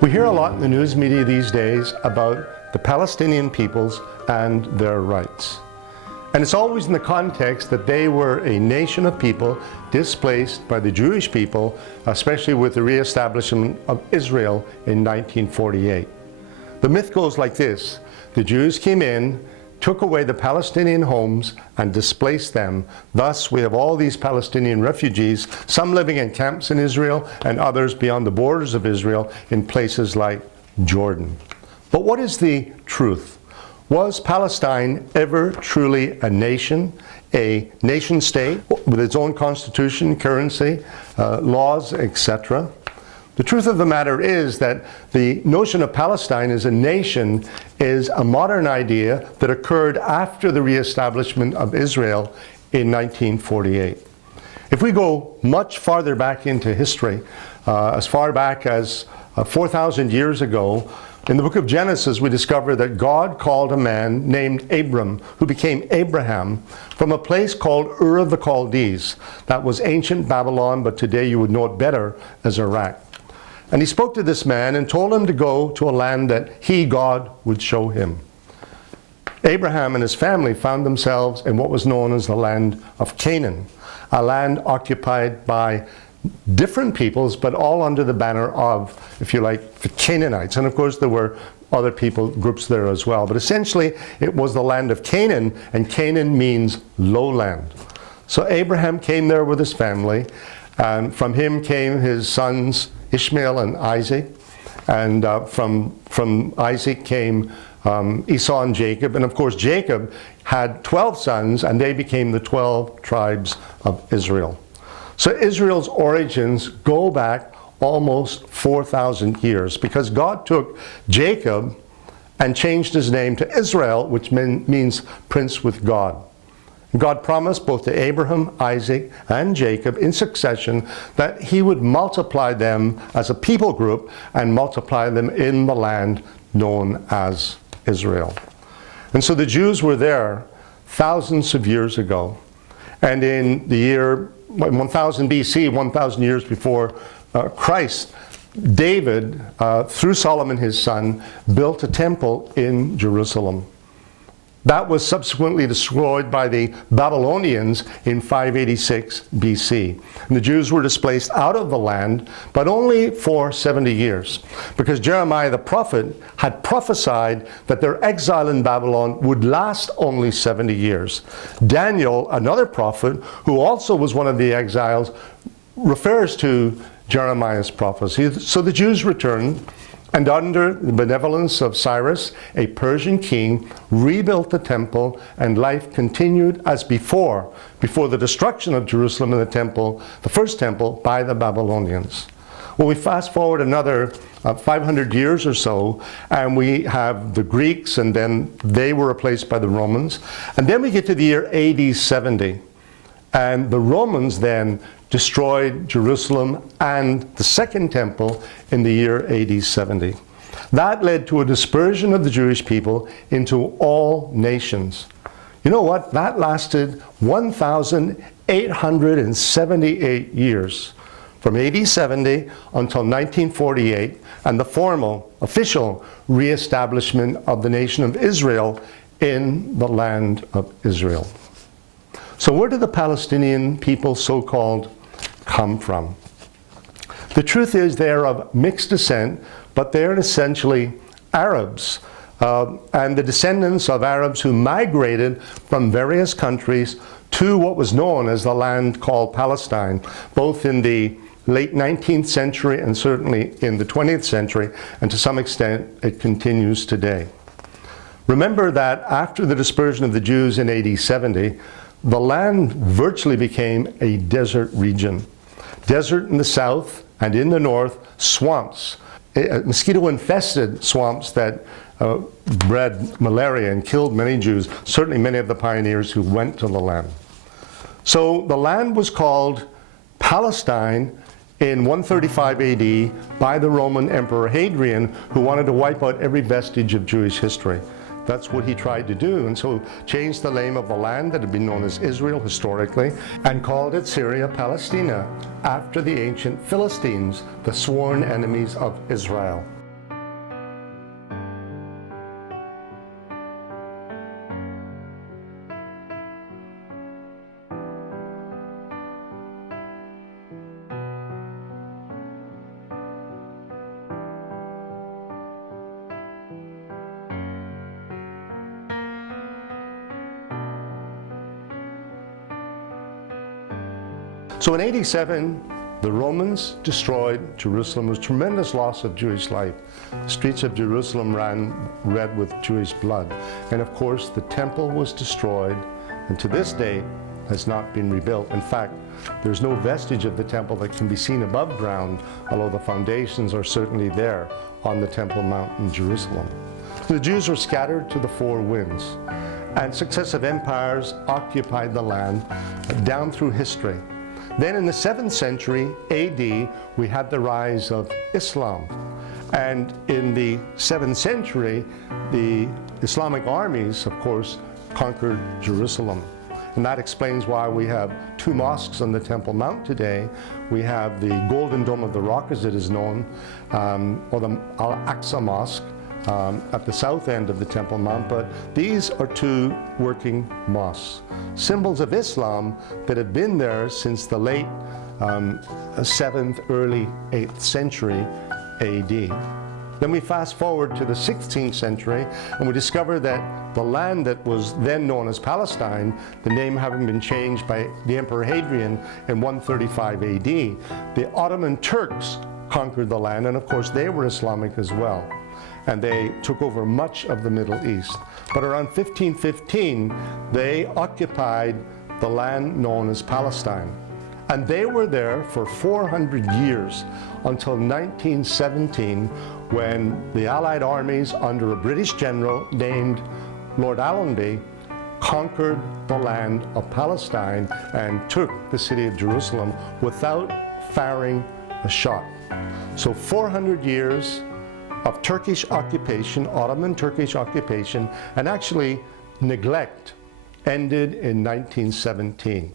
We hear a lot in the news media these days about the Palestinian peoples and their rights. And it's always in the context that they were a nation of people displaced by the Jewish people, especially with the reestablishment of Israel in 1948. The myth goes like this: the Jews came in, took away the Palestinian homes and displaced them. Thus, we have all these Palestinian refugees, some living in camps in Israel and others beyond the borders of Israel in places like Jordan. But what is the truth? Was Palestine ever truly a nation state with its own constitution, currency, laws, etc.? The truth of the matter is that the notion of Palestine as a nation is a modern idea that occurred after the reestablishment of Israel in 1948. If we go much farther back into history, as far back as 4,000 years ago, in the book of Genesis, we discover that God called a man named Abram, who became Abraham, from a place called Ur of the Chaldees. That was ancient Babylon, but today you would know it better as Iraq. And he spoke to this man and told him to go to a land that he, God, would show him. Abraham and his family found themselves in what was known as the land of Canaan, a land occupied by different peoples, but all under the banner of, if you like, the Canaanites. And of course there were other people groups there as well. But essentially it was the land of Canaan, and Canaan means lowland. So Abraham came there with his family, and from him came his sons Ishmael and Isaac, and from Isaac came Esau and Jacob. And of course Jacob had 12 sons, and they became the 12 tribes of Israel. So Israel's origins go back almost 4,000 years, because God took Jacob and changed his name to Israel, which means prince with God. God promised both to Abraham, Isaac, and Jacob in succession that he would multiply them as a people group and multiply them in the land known as Israel. And so the Jews were there thousands of years ago. And in the year 1000 BC, 1,000 years before Christ, David, through Solomon his son, built a temple in Jerusalem. That was subsequently destroyed by the Babylonians in 586 BC. And the Jews were displaced out of the land, but only for 70 years, because Jeremiah the prophet had prophesied that their exile in Babylon would last only 70 years. Daniel, another prophet, who also was one of the exiles, refers to Jeremiah's prophecy. So the Jews returned, and under the benevolence of Cyrus, a Persian king, rebuilt the temple, and life continued as before the destruction of Jerusalem and the temple, the first temple, by the Babylonians. Well, we fast forward another 500 years or so, and we have the Greeks, and then they were replaced by the Romans. And then we get to the year AD 70, and the Romans then destroyed Jerusalem and the second temple in the year AD 70. That led to a dispersion of the Jewish people into all nations. You know what? That lasted 1,878 years, from AD 70 until 1948, and the formal, official reestablishment of the nation of Israel in the land of Israel. So where did the Palestinian people, so-called, come from? The truth is they are of mixed descent, but they are essentially Arabs, and the descendants of Arabs who migrated from various countries to what was known as the land called Palestine, both in the late 19th century and certainly in the 20th century, and to some extent it continues today. Remember that after the dispersion of the Jews in AD 70, the land virtually became a desert region. Desert in the south, and in the north, swamps, mosquito-infested swamps that bred malaria and killed many Jews, certainly many of the pioneers who went to the land. So the land was called Palestine in 135 AD by the Roman Emperor Hadrian, who wanted to wipe out every vestige of Jewish history. That's what he tried to do, and so changed the name of the land that had been known as Israel historically and called it Syria Palestina, after the ancient Philistines, the sworn enemies of Israel. So in 87, the Romans destroyed Jerusalem. There was tremendous loss of Jewish life. The streets of Jerusalem ran red with Jewish blood. And of course, the temple was destroyed, and to this day has not been rebuilt. In fact, there's no vestige of the temple that can be seen above ground, although the foundations are certainly there on the Temple Mount in Jerusalem. The Jews were scattered to the four winds, and successive empires occupied the land down through history. Then in the 7th century AD, we had the rise of Islam. And in the 7th century, the Islamic armies, of course, conquered Jerusalem. And that explains why we have two mosques on the Temple Mount today. We have the Golden Dome of the Rock, as it is known, or the Al-Aqsa Mosque at the south end of the Temple Mount, but these are two working mosques, symbols of Islam that have been there since the late 7th, early 8th century AD. Then we fast forward to the 16th century, and we discover that the land that was then known as Palestine, the name having been changed by the Emperor Hadrian in 135 AD, the Ottoman Turks conquered the land, and of course they were Islamic as well. And they took over much of the Middle East. But around 1515, they occupied the land known as Palestine. And they were there for 400 years, until 1917, when the Allied armies under a British general named Lord Allenby conquered the land of Palestine and took the city of Jerusalem without firing a shot. So 400 years of Turkish occupation, Ottoman Turkish occupation, and actually neglect ended in 1917.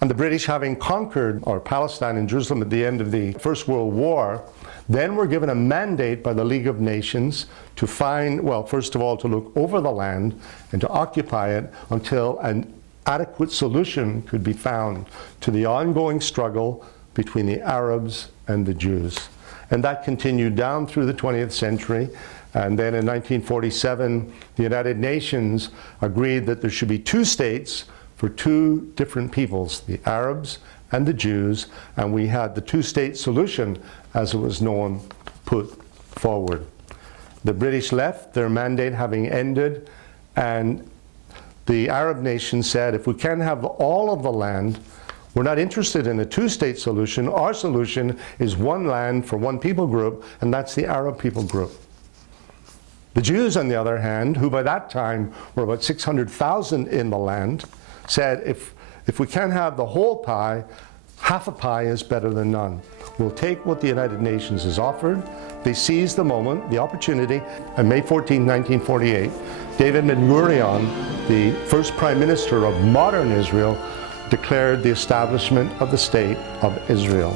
And the British, having conquered Palestine and Jerusalem at the end of the First World War, then were given a mandate by the League of Nations to find, well, first of all, to look over the land and to occupy it until an adequate solution could be found to the ongoing struggle between the Arabs and the Jews. And that continued down through the 20th century. And then in 1947, the United Nations agreed that there should be two states for two different peoples, the Arabs and the Jews, and we had the two-state solution, as it was known, put forward. The British left, their mandate having ended, and the Arab nations said, if we can't have all of the land, we're not interested in a two-state solution. Our solution is one land for one people group, and that's the Arab people group. The Jews, on the other hand, who by that time were about 600,000 in the land, said, if we can't have the whole pie, half a pie is better than none. We'll take what the United Nations has offered. They seized the moment, the opportunity. On May 14, 1948, David Ben-Gurion, the first prime minister of modern Israel, declared the establishment of the state of Israel.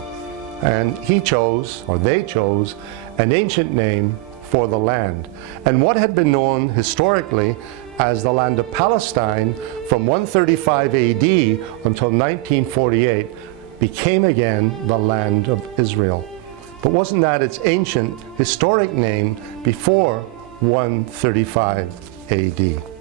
And he chose, or they chose, an ancient name for the land. And what had been known historically as the land of Palestine from 135 AD until 1948 became again the land of Israel. But wasn't that its ancient historic name before 135 AD?